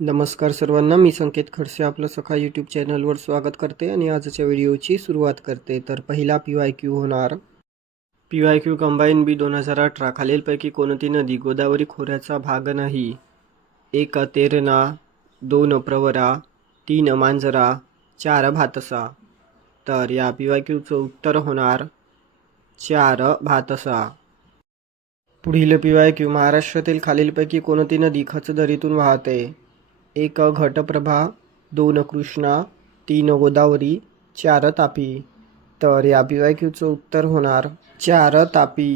नमस्कार सर्वांना मी संकेत खडसे आपलं सखा यूट्यूब चॅनलवर स्वागत करते आणि आजच्या व्हिडिओची सुरुवात करते. तर पहिला पी वाय क्यू होणार. P Y Q combine B दोन हजार अठरा खालीलपैकी कोणती नदी गोदावरी खोऱ्याचा भाग नाही? एक तेरणा दोन प्रवरा तीन मांजरा चार भातसा. तर या पी वाय क्यूचं उत्तर होणार चार भातसा. पुढील पी वाय क्यू महाराष्ट्रातील खालीलपैकी कोणती नदी खचदरीतून वाहते? एक घटप्रभा दोन कृष्णा तीन गोदावरी चार तापी. तर या पी वाय क्यूचं उत्तर होणार चार तापी.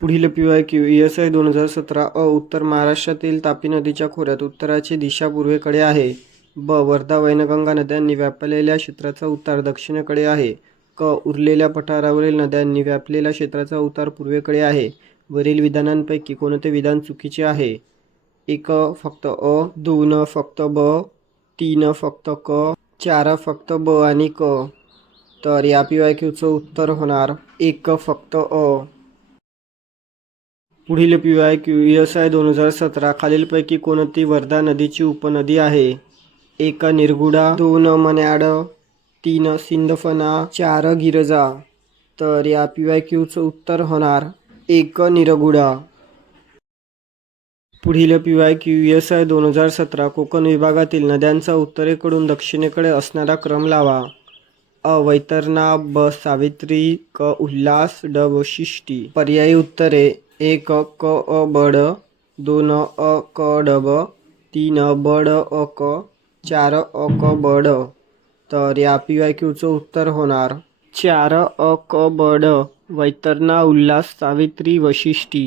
पुढील P Y Q S I दोन हजार सतरा अ उत्तर महाराष्ट्रातील तापी नदीच्या खोऱ्यात उत्तराची दिशा पूर्वेकडे आहे. ब वर्धा वैनगंगा नद्यांनी व्यापलेल्या क्षेत्राचा उतार दक्षिणेकडे आहे. क उरलेल्या पठारावरील नद्यांनी व्यापलेल्या क्षेत्राचा उतार पूर्वेकडे आहे. वरील विधानांपैकी कोणते विधान चुकीचे आहे? एक फक्त अ दोन फक्त ब तीन फक्त क चार फक्त ब आणि क. तर या पी वाय क्यूचं उत्तर होणार एक फक्त अ. पुढील P Y Q S I दोन हजार सतरा खालीलपैकी कोणती वर्धा नदीची उपनदी आहे? एक निरगुडा दोन मन्याड तीन सिंदफना चार गिरजा. तर या पी वाय क्यूचं उत्तर होणार एक निरगुडा. पुढील P Y Q S I दोन हजार सतरा कोकण विभागातील नद्यांचा उत्तरेकडून दक्षिणेकडे असणारा क्रम लावा. अ. वैतरणा ब. सावित्री क. उल्हास ड. वशिष्टी पर्यायी उत्तरे एक क. अ. बड दोन अ. क. डब तीन बड अ. क. चार अ. क. बड तर या पी वाय क्यूचं उत्तर होणार. चार अ. क. बड वैतरणा उल्हास सावित्री वशिष्टी